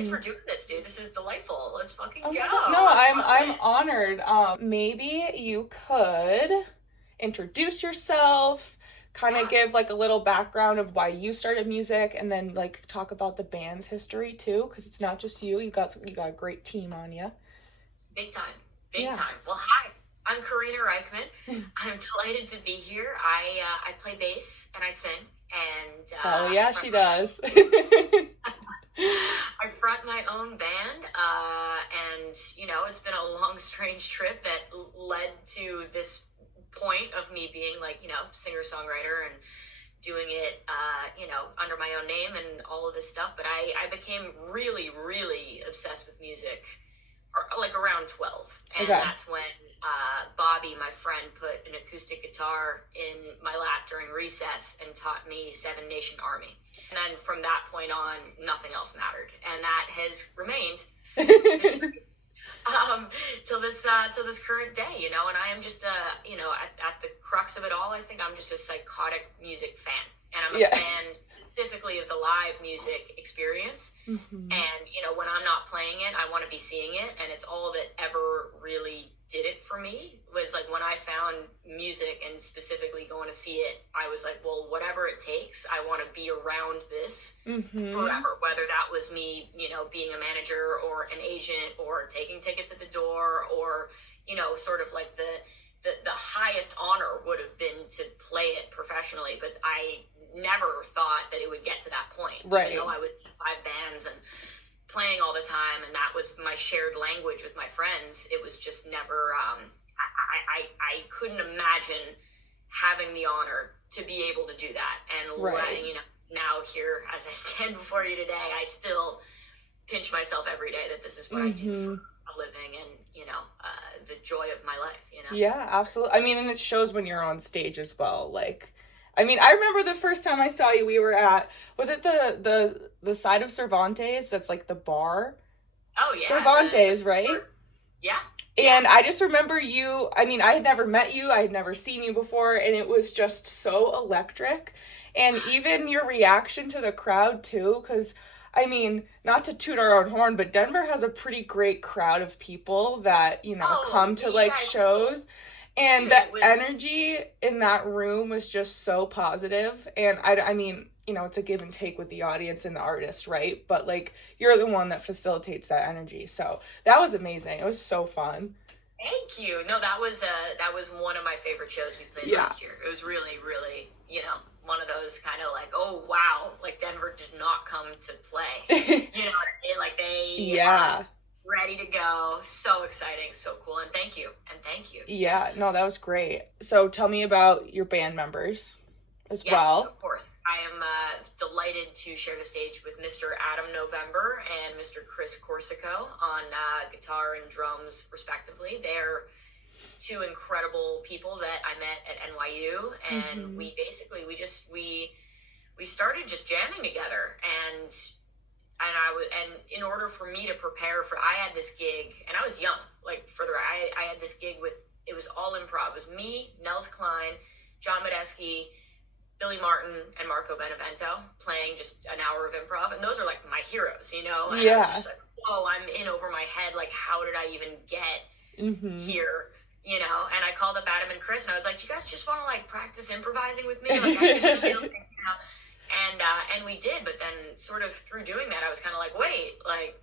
Thanks for doing this, dude. This is delightful. Let's fucking go. No, I'm honored. Maybe you could introduce yourself, kind of give like a little background of why you started music, and then like talk about the band's history too, because it's not just you. You got a great team on you. Big time. Big time. Well, hi. I'm Karina Rykman. I'm delighted to be here. I play bass and I sing. And oh yeah, she does. I front my own band, and you know, it's been a long, strange trip that led to this point of me being like, you know, singer-songwriter and doing it, you know, under my own name and all of this stuff. But I became really, really obsessed with music, like around 12, and that's when Bobby, my friend, put an acoustic guitar in my lap during recess and taught me Seven Nation Army. And then from that point on, nothing else mattered, and that has remained till this current day, you know. And I am just you know, at the crux of it all, I think I'm just a psychotic music fan, and I'm a fan specifically of the live music experience. And you know, when I'm not playing it, I want to be seeing it, and it's all that ever really did it for me was like when I found music and specifically going to see it, I was like, well, whatever it takes, I want to be around this forever, whether that was me, you know, being a manager or an agent or taking tickets at the door, or, you know, sort of like the highest honor would have been to play it professionally, but I never thought that it would get to that point. Right. You know, I was in 5 bands and playing all the time, and that was my shared language with my friends. It was just never, I couldn't imagine having the honor to be able to do that. And letting, you know, now here as I stand before you today, I still pinch myself every day that this is what I do for a living, and, you know, the joy of my life, you know? Yeah, absolutely. I mean, and it shows when you're on stage as well. Like, I mean, I remember the first time I saw you, we were at, was it the side of Cervantes? That's like the bar. Oh yeah. Cervantes, right? Yeah. And I just remember you, I mean, I had never met you, I had never seen you before, and it was just so electric. And even your reaction to the crowd too, because, I mean, not to toot our own horn, but Denver has a pretty great crowd of people that, you know, come to like shows. And the energy in that room was just so positive. And I mean, you know, it's a give and take with the audience and the artist, right? But like, you're the one that facilitates that energy. So that was amazing. It was so fun. Thank you. No, that was one of my favorite shows we played last year. It was really, really, you know, one of those kind of like, oh wow, like Denver did not come to play. You know what I mean? Like they are ready to go. So exciting, so cool, and thank you. Yeah, no, that was great. So tell me about your band members as well. Yes, of course. I am delighted to share the stage with Mr. Adam November and Mr. Chris Corsico on guitar and drums, respectively. They're 2 incredible people that I met at NYU, and we started just jamming together, and in order for me to prepare for, I had this gig, and I was young, like I had this gig with, it was all improv. It was me, Nels Klein, John Medeski, Billy Martin, and Marco Benevento playing just an hour of improv, and those are like my heroes, you know? And I was just like, whoa, I'm in over my head, like how did I even get here? You know, and I called up Adam and Chris, and I was like, do you guys just want to like practice improvising with me? Like, I feel like, you know? And we did, but then sort of through doing that, I was kind of like, wait, like,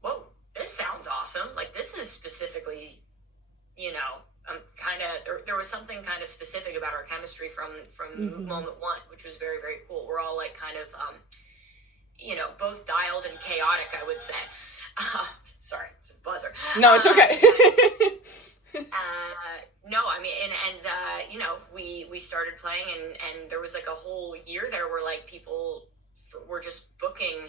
whoa, this sounds awesome. Like, this is specifically, you know, kind of, there was something kind of specific about our chemistry from moment one, which was very, very cool. We're all like kind of, you know, both dialed and chaotic, I would say. Sorry, it's a buzzer. No, it's okay. No, I mean, and you know, we started playing, and there was like a whole year there where like people were just booking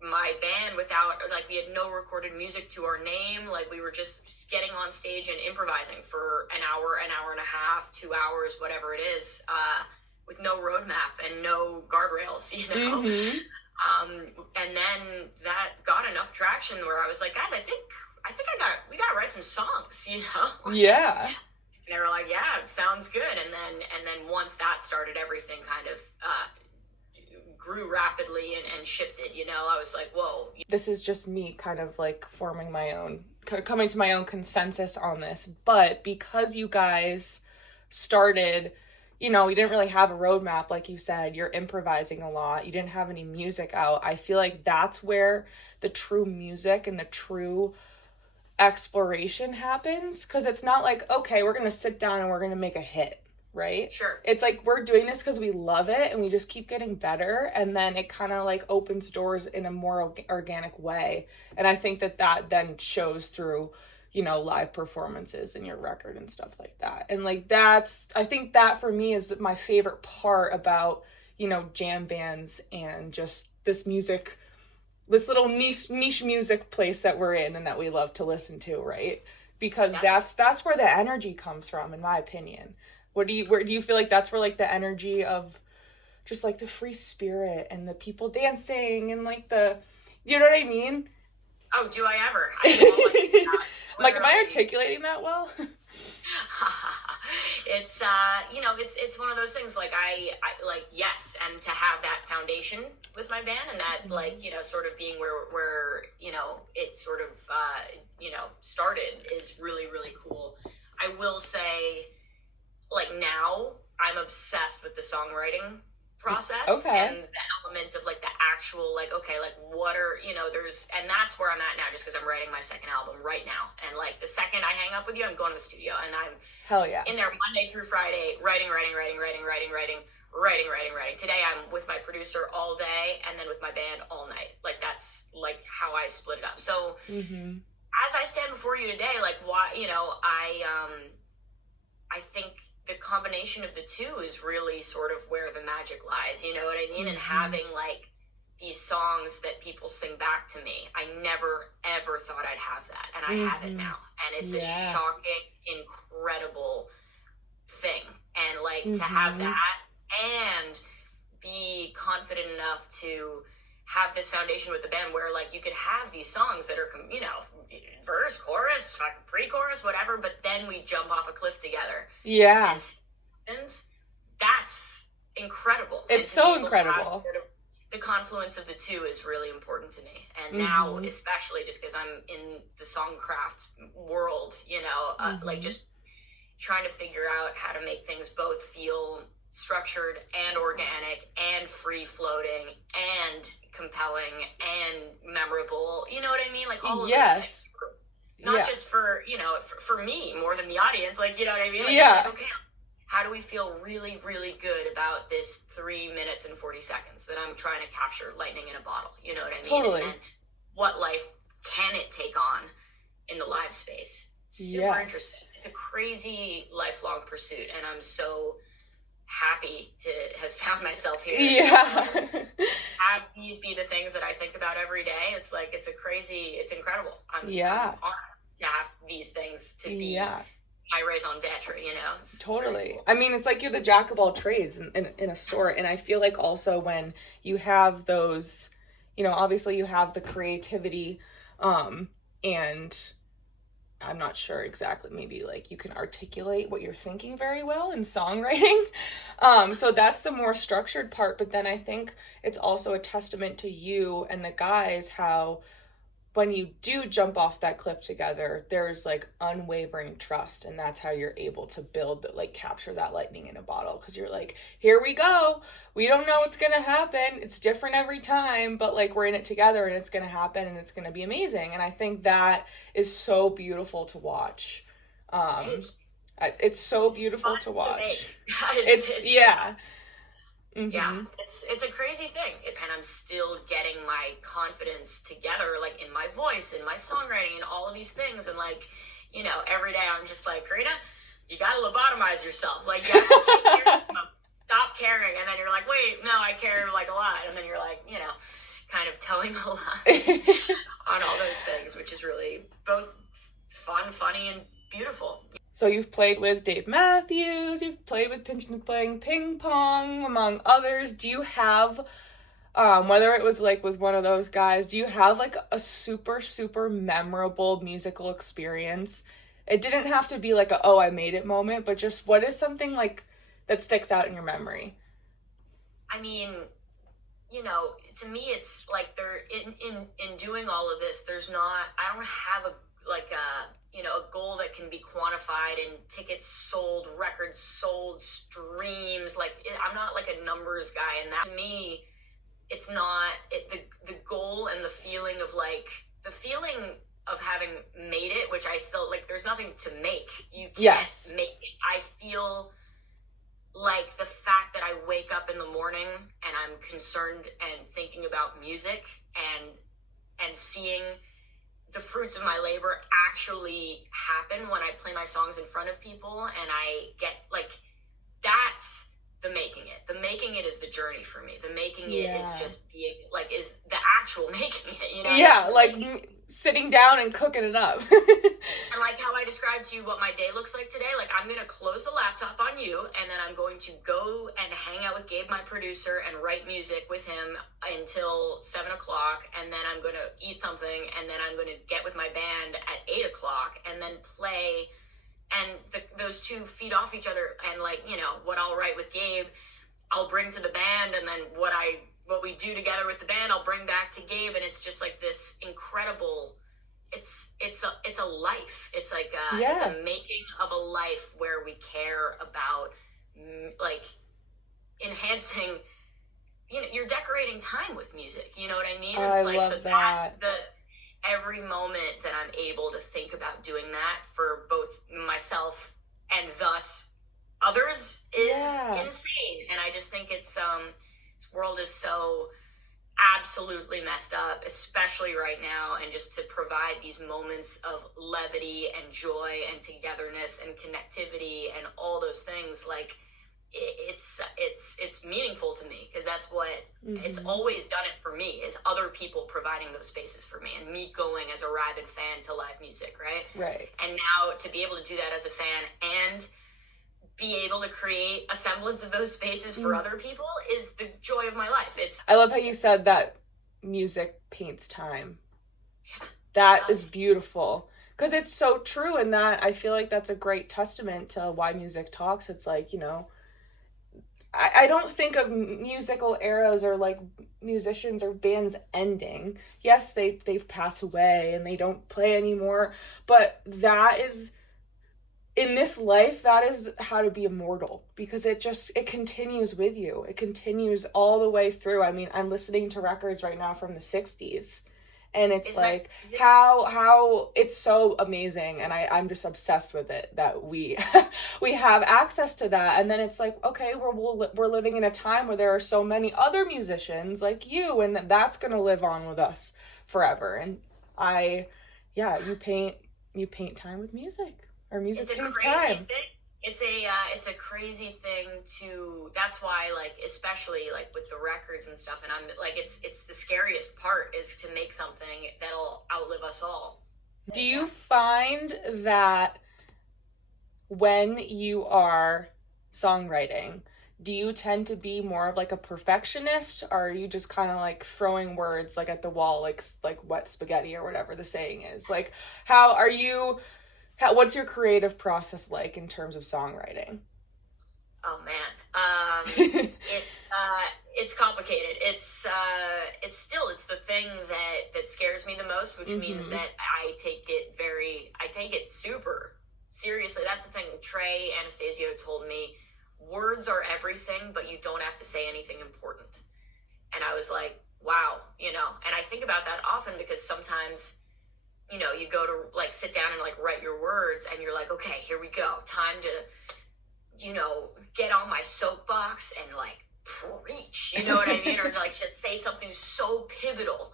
my band without, like, we had no recorded music to our name. Like, we were just getting on stage and improvising for an hour and a half, 2 hours, whatever it is, with no roadmap and no guardrails, you know? And then that got enough traction where I was like, guys, I think we gotta write some songs, you know? Yeah. And they were like, yeah, sounds good. And then once that started, everything kind of grew rapidly and shifted, you know. I was like, whoa. This is just me kind of like forming my own, coming to my own consensus on this. But because you guys started, you know, you didn't really have a roadmap, like you said, you're improvising a lot, you didn't have any music out. I feel like that's where the true music and the true exploration happens, because it's not like, okay, we're gonna sit down and we're gonna make a hit, right? Sure. It's like we're doing this because we love it and we just keep getting better, and then it kind of like opens doors in a more organic way. And I think that then shows through, you know, live performances and your record and stuff like that. And like I think that for me is my favorite part about, you know, jam bands and just this music, this little niche music place that we're in and that we love to listen to, right? Because that's where the energy comes from, in my opinion. Where do you feel like that's where like the energy of just like the free spirit and the people dancing and like you know what I mean? Oh, do I ever? I know, like, am I articulating that well? It's you know, it's one of those things, like I like, yes, and to have that foundation with my band, and that like, you know, sort of being where you know, it sort of you know, started is really, really cool. I will say, like, now I'm obsessed with the songwriting process. Okay. And the element of like the actual, like, okay, like what are, you know, and that's where I'm at now, just because I'm writing my second album right now. And like the second I hang up with you, I'm going to the studio, and I'm hell yeah in there Monday through Friday, writing. Today I'm with my producer all day, and then with my band all night. Like, that's like how I split it up. So as I stand before you today, like, why, you know, I think the combination of the two is really sort of where the magic lies, you know what I mean? And having like these songs that people sing back to me, I never ever thought I'd have that, and I have it now, and it's a shocking, incredible thing. And like to have that and be confident enough to have this foundation with the band where like you could have these songs that are, you know, verse, chorus, fucking pre-chorus, whatever, but then we jump off a cliff together. Yeah. And that's incredible. It's so incredible. The confluence of the two is really important to me. And now, especially just because I'm in the songcraft world, you know, like just trying to figure out how to make things both feel structured and organic and free floating and compelling and memorable, you know what I mean? Like all of those things. Not just for, you know, for me more than the audience, like, you know what I mean? Like, it's like, okay, how do we feel really, really good about this 3 minutes and 40 seconds that I'm trying to capture lightning in a bottle, you know what I mean? Totally. And what life can it take on in the live space? Super interesting. It's a crazy lifelong pursuit, and I'm so happy to have found myself here. Have these be the things that I think about every day. It's like, it's incredible. I'm honored to have these things to be my raison d'etre, you know? Totally. Cool. I mean, it's like you're the jack of all trades in a sort. And I feel like also when you have those, you know, obviously you have the creativity, and I'm not sure exactly, maybe like you can articulate what you're thinking very well in songwriting. So that's the more structured part. But then I think it's also a testament to you and the guys how when you do jump off that cliff together, there's like unwavering trust, and that's how you're able to build, like capture that lightning in a bottle, because you're like, here we go, we don't know what's gonna happen, it's different every time, but like we're in it together and it's gonna happen and it's gonna be amazing. And I think that is so beautiful to watch. It's so beautiful to watch. It's it's a crazy thing. And I'm still getting my confidence together, like in my voice, in my songwriting, and all of these things. And like, you know, every day I'm just like, Karina, you gotta lobotomize yourself. Like, you have to stop caring. And then you're like, wait, no, I care like a lot. And then you're like, you know, kind of towing the line on all those things, which is really both fun, funny, and beautiful. So you've played with Dave Matthews, you've played with playing ping pong, among others. Do you have, whether it was like with one of those guys, do you have like a super, super memorable musical experience? It didn't have to be like a, oh, I made it moment, but just what is something like that sticks out in your memory? I mean, you know, to me, it's like in doing all of this, I don't have a goal that can be quantified in tickets sold, records sold, streams. I'm not like a numbers guy. And that, to me, it's not the goal and the feeling of having made it, which I still, like, there's nothing to make. You can't make it. I feel like the fact that I wake up in the morning and I'm concerned and thinking about music and seeing the fruits of my labor actually happen when I play my songs in front of people, and I get, like, that's the making it. The making it is the journey for me. The making it is just being, like, is the actual making it, you know? Yeah, like sitting down and cooking it up. And like how I described to you what my day looks like today, like I'm going to close the laptop on you, and then I'm going to go and hang out with Gabe, my producer, and write music with him until 7 o'clock, and then I'm going to eat something, and then I'm going to get with my band at 8 o'clock, and then play. And those two feed off each other, and, like, you know, what I'll write with Gabe, I'll bring to the band, and then what we do together with the band, I'll bring back to Gabe, and it's just like this incredible. It's a life. It's like it's a making of a life where we care about, like, enhancing. You know, you're decorating time with music. You know what I mean? Oh, it's I like, love so that. that's every moment that I'm able to think about doing that for both myself and thus others is insane. And I just think it's this world is so absolutely messed up, especially right now, and just to provide these moments of levity and joy and togetherness and connectivity and all those things, like, it's meaningful to me, because that's what it's always done it for me, is other people providing those spaces for me, and me going as a rabid fan to live music, right? And now to be able to do that as a fan and be able to create a semblance of those spaces for other people is the joy of my life. I love how you said that music paints time. That is beautiful, because it's so true, and that I feel like that's a great testament to why music talks. It's like, you know, I don't think of musical eras or, like, musicians or bands ending. Yes, they've passed away and they don't play anymore, but that is, in this life, that is how to be immortal, because it continues with you. It continues all the way through. I mean, I'm listening to records right now from the 60s, and it's like how it's so amazing, and I'm just obsessed with it that we we have access to that. And then it's like, okay, we're living in a time where there are so many other musicians like you, and that's gonna live on with us forever. And you paint time with music, or music paints time. It's a crazy thing that's why, like, especially, like, with the records and stuff, and I'm like, it's the scariest part, is to make something that'll outlive us all. Do you find that when you are songwriting, do you tend to be more of, like, a perfectionist, or are you just kind of, like, throwing words, like, at the wall, like wet spaghetti, or whatever the saying is? Like, what's your creative process like in terms of songwriting? Oh man, it's complicated. It's the thing that scares me the most, which means that I take it super seriously. That's the thing. Trey Anastasio told me, words are everything, but you don't have to say anything important. And I was like, wow, you know. And I think about that often, because sometimes, you know, you go to, like, sit down and, like, write your words, and you're like, okay, here we go. Time to, you know, get on my soapbox and, like, preach, you know what I mean? Or, like, just say something so pivotal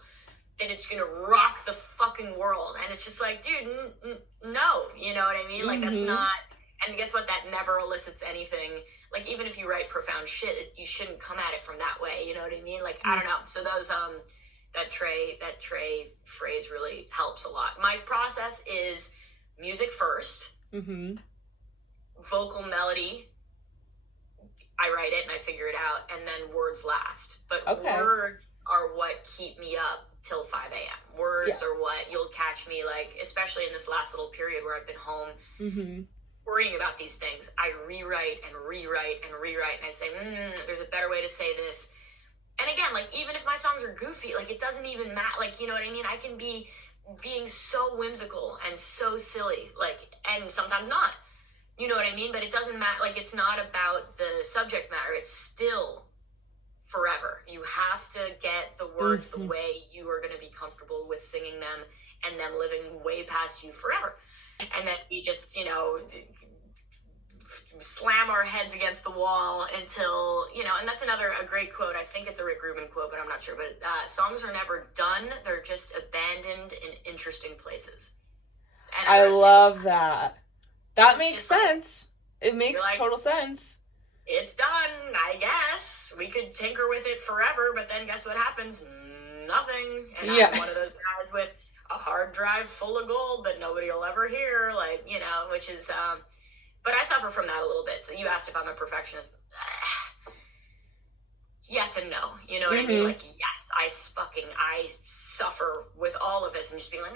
that it's gonna rock the fucking world. And it's just like, dude, no, you know what I mean? Like, that's not, and guess what? That never elicits anything. Like, even if you write profound shit, you shouldn't come at it from that way, you know what I mean? Like, I don't know. So those, that Trey phrase really helps a lot. My process is music first, vocal melody, I write it and I figure it out, and then words last. But words are what keep me up till 5 a.m. Words are what you'll catch me, like, especially in this last little period where I've been home worrying about these things. I rewrite and rewrite and rewrite, and I say, there's a better way to say this. And again, like, even if my songs are goofy, like, it doesn't even matter. Like, you know what I mean? I can be being so whimsical and so silly, like, and sometimes not. You know what I mean? But it doesn't matter. Like, it's not about the subject matter. It's still forever. You have to get the words the way you are going to be comfortable with singing them, and them living way past you forever. And then we just, you know, slam our heads against the wall until, you know, and that's a great quote. I think it's a Rick Rubin quote, but I'm not sure. But songs are never done. They're just abandoned in interesting places. And I love that. That makes sense. Like, it makes total sense. It's done, I guess. We could tinker with it forever, but then guess what happens? Nothing. And I'm one of those guys with a hard drive full of gold that nobody will ever hear, like, you know, which is, but I suffer from that a little bit. So you asked if I'm a perfectionist. Yes and no. You know what I mean? Like, yes, I suffer with all of this and just being like,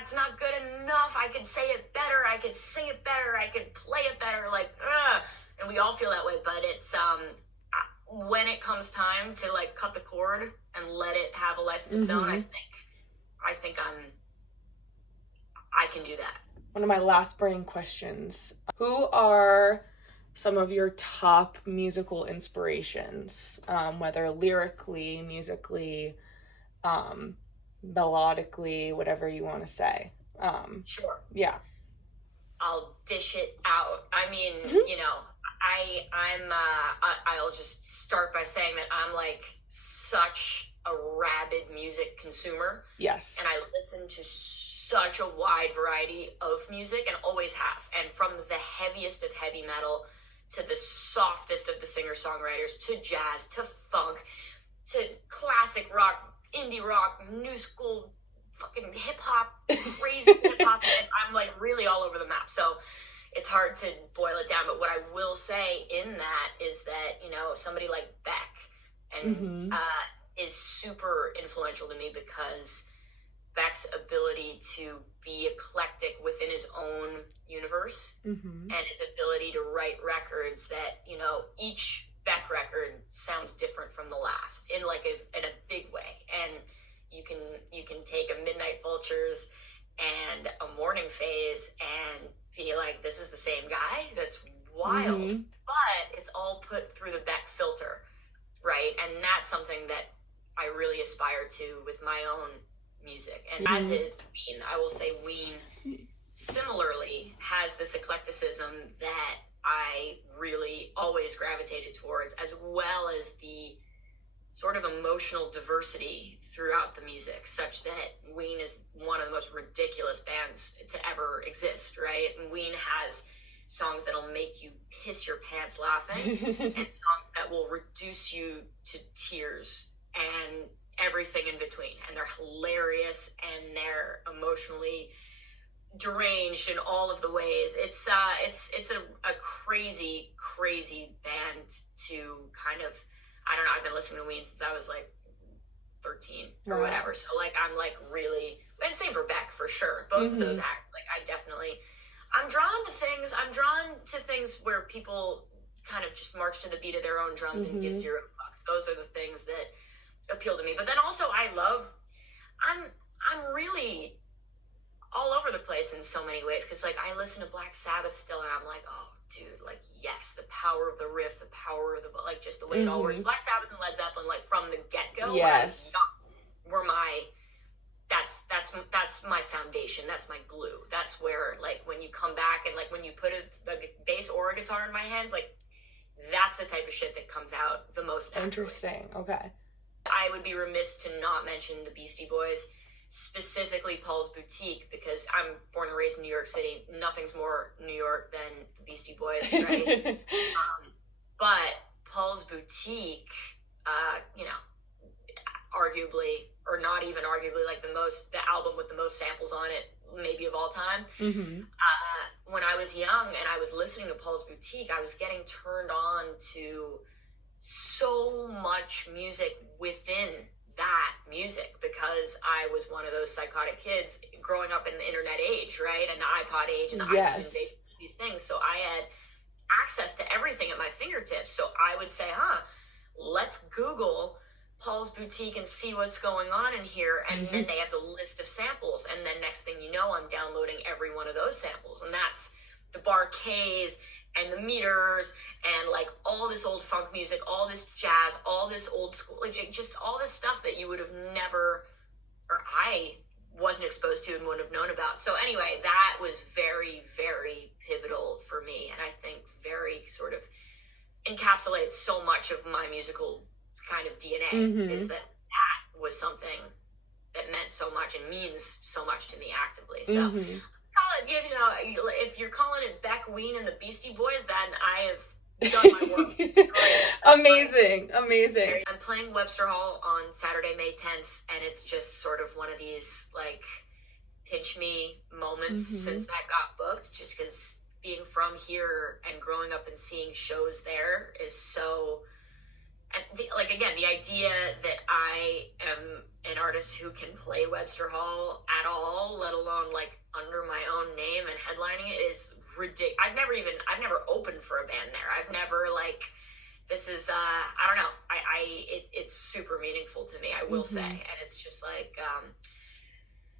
it's not good enough. I could say it better. I could sing it better. I could play it better. Like, and we all feel that way, but it's, when it comes time to, like, cut the cord and let it have a life of its own, I think I can do that. One of my last burning questions. Who are some of your top musical inspirations, whether lyrically, musically, melodically, whatever you want to say? Sure. Yeah. I'll dish it out. I mean, you know, I'll just start by saying that I'm like such a rabid music consumer. Yes. And I listen to such a wide variety of music, and always have. And from the heaviest of heavy metal to the softest of the singer-songwriters, to jazz, to funk, to classic rock, indie rock, new school, fucking hip-hop, crazy hip-hop. I'm like really all over the map. So it's hard to boil it down. But what I will say in that is that, you know, somebody like Beck and is super influential to me, because Beck's ability to be eclectic within his own universe and his ability to write records that, you know, each Beck record sounds different from the last in like in a big way. And you can take a Midnight Vultures and a Morning Phase and be like, this is the same guy. That's wild. But it's all put through the Beck filter, right? And that's something that I really aspire to with my own music. And as is Ween. I will say Ween similarly has this eclecticism that I really always gravitated towards, as well as the sort of emotional diversity throughout the music, such that Ween is one of the most ridiculous bands to ever exist, right? And Ween has songs that'll make you piss your pants laughing and songs that will reduce you to tears and everything in between. And they're hilarious and they're emotionally deranged in all of the ways. It's a crazy band to kind of, I don't know, I've been listening to Ween since I was like 13 or whatever. So like, I'm like really, and same for Beck for sure. Both of those acts, like I'm drawn to things where people kind of just march to the beat of their own drums and give zero fucks. Those are the things that appeal to me. But then also I'm really all over the place in so many ways, because like I listen to Black Sabbath still and I'm like, oh dude, like yes, the power of the riff, the power of the, like just the way it all works. Black Sabbath and Led Zeppelin, like from the get-go, yes, were my, that's my foundation, that's my glue. That's where, like, when you come back and like when you put a bass or a guitar in my hands, like that's the type of shit that comes out the most naturally. Interesting. Okay. I would be remiss to not mention the Beastie Boys, specifically Paul's Boutique, because I'm born and raised in New York City. Nothing's more New York than the Beastie Boys, right? But Paul's Boutique, you know, arguably, or not even arguably, like the album with the most samples on it, maybe of all time. When I was young and I was listening to Paul's Boutique, I was getting turned on to so much music within that music, because I was one of those psychotic kids growing up in the internet age, right? And the iPod age and the iTunes age, these things. So I had access to everything at my fingertips. So I would say, let's Google Paul's Boutique and see what's going on in here. And then they have the list of samples. And then next thing you know, I'm downloading every one of those samples. And that's the Bar-Kays and the Meters and like all this old funk music, all this jazz, all this old school, like just all this stuff that you would have never, or I wasn't exposed to and wouldn't have known about. So anyway, that was very, very pivotal for me. And I think very sort of encapsulates so much of my musical kind of DNA, is that was something that meant so much and means so much to me actively. So let's call it, you know, if you're calling it Beck, Ween, and the Beastie Boys, then I have done my work. Amazing. I'm playing Webster Hall on Saturday, May 10th, and it's just sort of one of these like pinch me moments since that got booked, just because being from here and growing up and seeing shows there is so. And the idea that I am an artist who can play Webster Hall at all, let alone like under my own name and headlining it, is ridiculous. I've never opened for a band there. I've never this is, I don't know. It's super meaningful to me, I will say. And it's just like,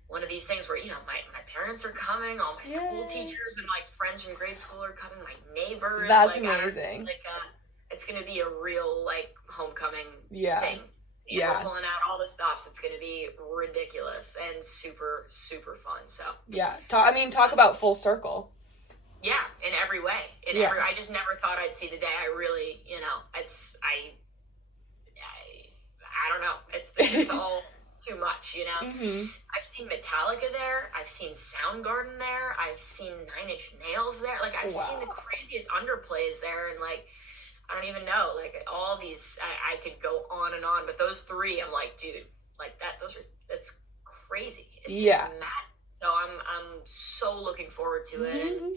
one of these things where, you know, my parents are coming, all my school teachers and like friends from grade school are coming, my neighbors. That's amazing. It's going to be a real, like, homecoming thing. We're pulling out all the stops. It's going to be ridiculous and super, super fun. So yeah, talk about full circle. Yeah, in every way. I just never thought I'd see the day. I really, you know, I don't know. This is all too much, you know. I've seen Metallica there. I've seen Soundgarden there. I've seen Nine Inch Nails there. Like, I've seen the craziest underplays there, and like, I don't even know, like all these, I could go on and on, but those three, I'm like, dude, like that's crazy. It's just mad. So I'm so looking forward to it. And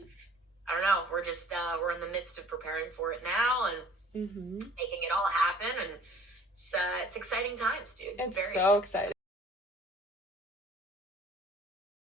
I don't know, we're just, we're in the midst of preparing for it now and making it all happen. And it's exciting times, dude. It's so exciting.